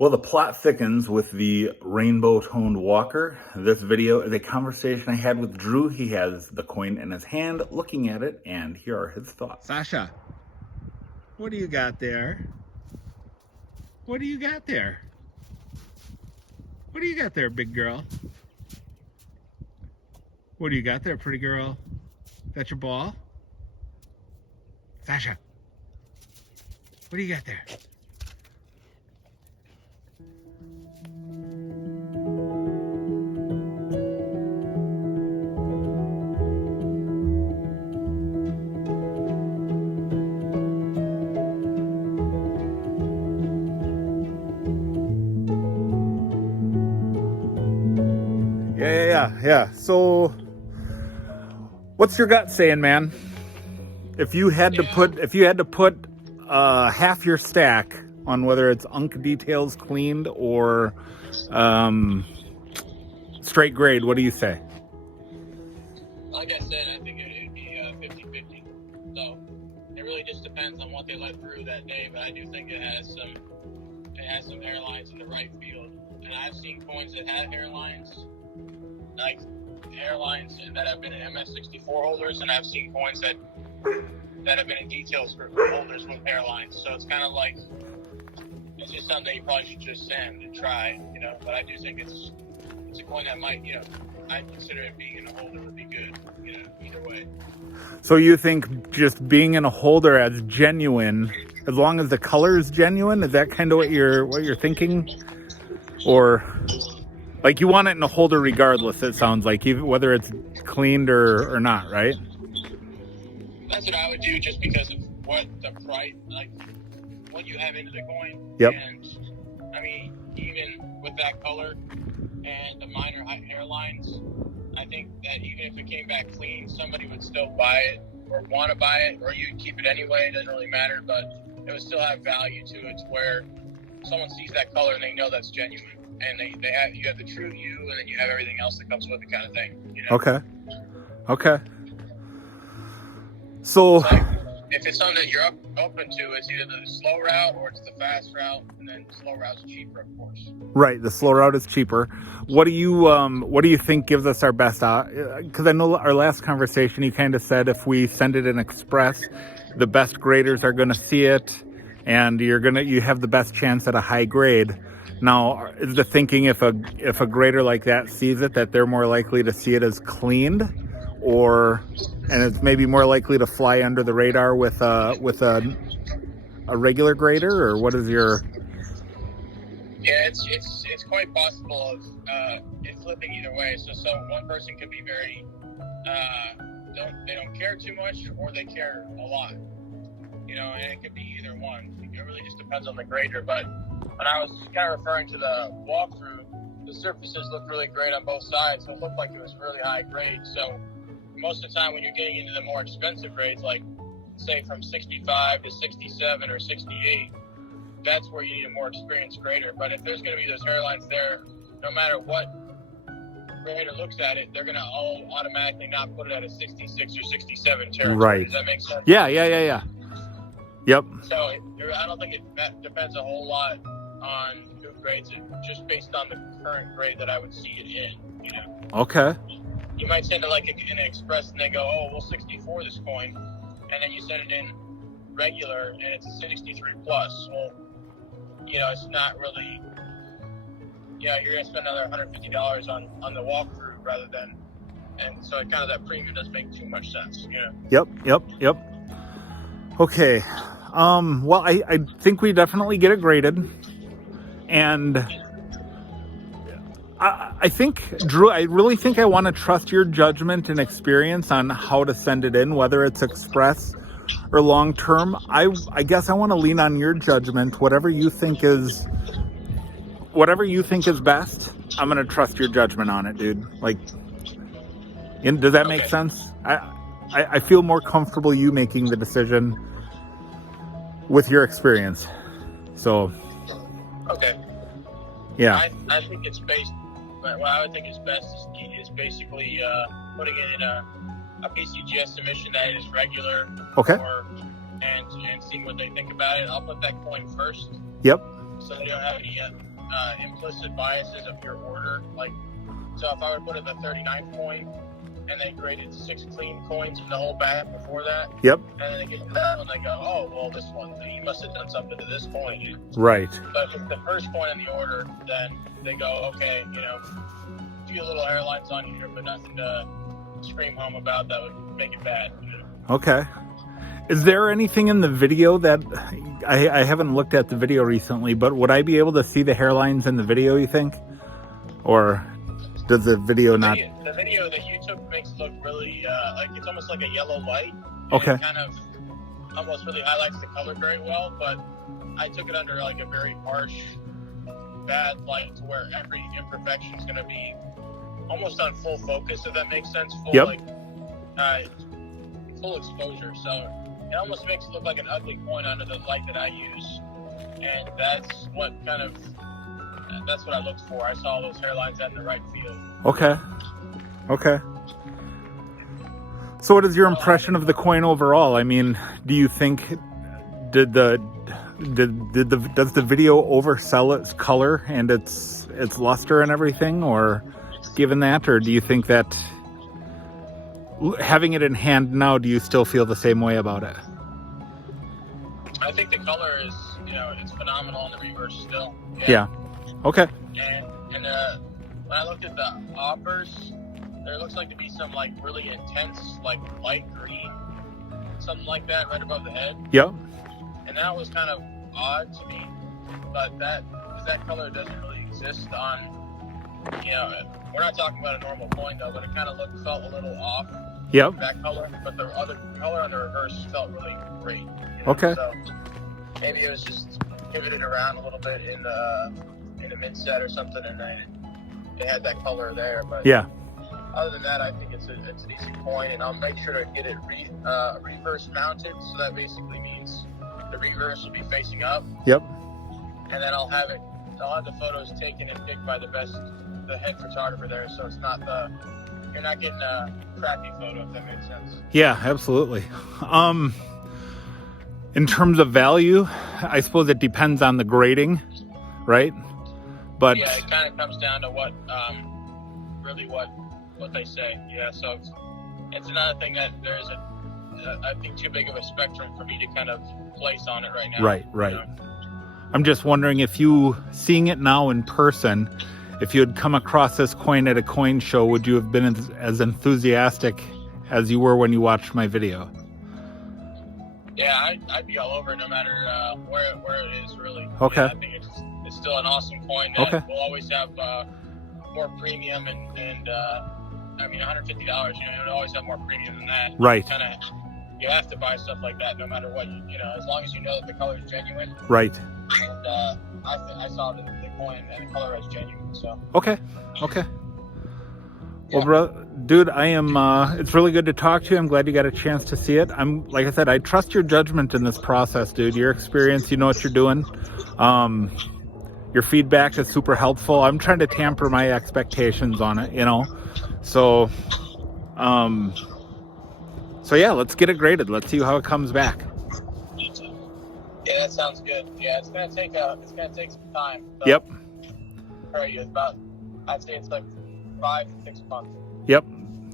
Well, the plot thickens with the rainbow-toned walker. This video is a conversation I had with Drew. He has the coin in his hand, looking at it, and here are his thoughts. Sasha, what do you got there? What do you got there? What do you got there, big girl? What do you got there, pretty girl? That your ball? Sasha, what do you got there? Yeah. So, what's your gut saying, man? If you had to put half your stack on whether it's unk details cleaned or straight grade, what do you say? Like I said, I think it would be 50-50. So it really just depends on what they let through that day. But I do think it has some hairlines in the right field. And I've seen coins that have hairlines, like hairlines that have been in MS64 holders, and I've seen coins that have been in details for holders with hairlines. So it's kind of like, it's just something you probably should just send and try, But I do think it's a coin that might, I consider it being in a holder would be good, either way. So you think just being in a holder as genuine, as long as the color is genuine, is that kind of what you're thinking? Or like you want it in a holder regardless, it sounds like, even whether it's cleaned or not, right? That's what I would do, just because of what the price, like what you have into the coin. Yep. And I mean, even with that color and the minor hairlines, I think that even if it came back clean, somebody would still buy it or want to buy it, or you'd keep it anyway. It doesn't really matter, but it would still have value to it, to where someone sees that color and they know that's genuine, and you have the true you, and then you have everything else that comes with it, kind of thing. Okay. So like, if it's something that you're open to, it's either the slow route or it's the fast route, and then the slow route's cheaper, of course. Right, the slow route is cheaper. What do you think gives us our best? Because I know our last conversation, you kind of said if we send it in express, the best graders are going to see it, and you have the best chance at a high grade. Now, is the thinking if a grader like that sees it, that they're more likely to see it as cleaned, and it's maybe more likely to fly under the radar with a regular grader, or what is your? Yeah, it's quite possible of it flipping either way. So one person could be very they don't care too much, or they care a lot. And it could be either one. It really just depends on the grader. But when I was kind of referring to the walkthrough, the surfaces looked really great on both sides, so it looked like it was really high grade. So most of the time when you're getting into the more expensive grades, like say from 65 to 67 or 68, that's where you need a more experienced grader. But if there's going to be those hairlines there, no matter what grader looks at it, they're going to all automatically not put it at a 66 or 67 territory. Right. Does that make sense? Yeah. Yep. So I don't think it depends a whole lot on who grades it, just based on the current grade that I would see it in. Okay. You might send it like in an express, and they go, "Oh, we'll 64 this coin," and then you send it in regular, and it's a 63 plus. Well, it's not really. You're gonna spend another $150 on the walkthrough rather than, and so kind of that premium doesn't make too much sense. Yep. Okay. Well, I think we definitely get it graded, and I think, Drew, I really think I want to trust your judgment and experience on how to send it in, whether it's express or long term. I guess I want to lean on your judgment. Whatever you think is best, I'm going to trust your judgment on it, dude. Like, does that make sense? I feel more comfortable you making the decision with your experience. So, okay. Yeah. I think it's based. What I would think is best is basically putting it in a PCGS submission that is regular. Okay. And seeing what they think about it. I'll put that coin first. Yep. So they don't have any implicit biases of your order. Like, so if I would put in the 39th coin, and they graded 6 clean coins in the whole bag before that. Yep. And then they get to that one, they go, oh, well, this one, you must have done something to this coin. Right. But if it's the first coin in the order, then they go, okay, you know, a few little hairlines on here, but nothing to scream home about that would make it bad. You know? Okay. Is there anything in the video that I haven't looked at the video recently, but would I be able to see the hairlines in the video, you think? Or does the video not? The video that you took makes it look really like it's almost like a yellow light. Okay. It kind of almost really highlights the color very well, but I took it under like a very harsh, bad light to where every imperfection is going to be almost on full focus, if that makes sense. Full, yep. Like, full exposure. So it almost makes it look like an ugly coin under the light that I use, and that's what I looked for. I saw those hairlines in the right field. Okay. Okay. So what is your impression of the coin overall? I mean, do you think does the video oversell its color and its luster and everything, or given that, or do you think that having it in hand now, do you still feel the same way about it? I think the color is, it's phenomenal in the reverse still. Yeah. Okay. And when I looked at the offers, there looks like to be some like really intense, like light green, something like that, right above the head. Yep. And that was kind of odd to me, but that color doesn't really exist on. We're not talking about a normal coin though, but it kind of felt a little off. Yep. That color, but the other color on the reverse felt really great. Okay. So maybe it was just pivoted around a little bit in the mid set or something, and then they had that color there. But yeah. Other than that, I think it's an easy coin, and I'll make sure to get it reverse mounted. So that basically means the reverse will be facing up. Yep. And then I'll have the photos taken and picked by the head photographer there. So it's not you're not getting a crappy photo, if that makes sense. Yeah, absolutely. In terms of value, I suppose it depends on the grading, right? But yeah, it kind of comes down to what they say. Yeah, so it's another thing that there's I think too big of a spectrum for me to kind of place on it right now. Right. I'm just wondering if you, seeing it now in person, if you had come across this coin at a coin show, would you have been as enthusiastic as you were when you watched my video? Yeah, I'd be all over it no matter where it is, really. Okay. Yeah, I think it's still an awesome coin that will always have more premium and I mean, $150, it'll always have more premium than that. Right. You have to buy stuff like that no matter what, as long as you know that the color is genuine. Right. And I saw the coin and the color as genuine, so. Okay. Yeah. Well, bro, dude, I am, it's really good to talk to you. I'm glad you got a chance to see it. Like I said, I trust your judgment in this process, dude. Your experience, you know what you're doing. Your feedback is super helpful. I'm trying to tamper my expectations on it, So yeah, let's get it graded. Let's see how it comes back. Yeah, that sounds good. Yeah, it's gonna take some time. So Yep. I'd say it's like 5 to 6 months. Yep.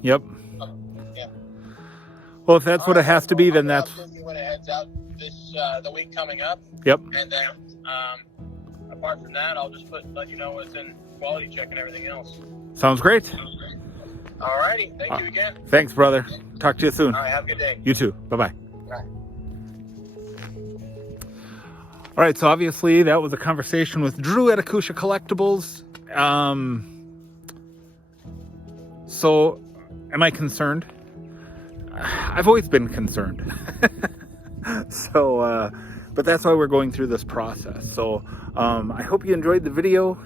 Yeah. Well, if that's what it has to be, then that's when it heads out the week coming up. Yep. And then apart from that, I'll just let you know what's in quality check and everything else. Sounds great. All righty. Thank you again. Thanks, brother. Talk to you soon. All right. Have a good day. You too. Bye-bye. Bye. All right, so obviously that was a conversation with Drew at Acousha Collectibles. So, am I concerned? I've always been concerned. But that's why we're going through this process. So, I hope you enjoyed the video.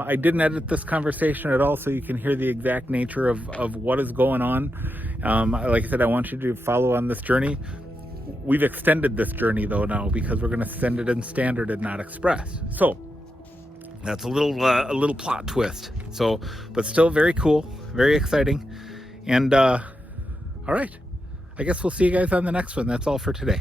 I didn't edit this conversation at all, so you can hear the exact nature of what is going on. Like I said, I want you to follow on this journey. We've extended this journey though now because we're going to send it in standard and not express. So that's a little plot twist. So, but still very cool, very exciting. And all right, I guess we'll see you guys on the next one. That's all for today.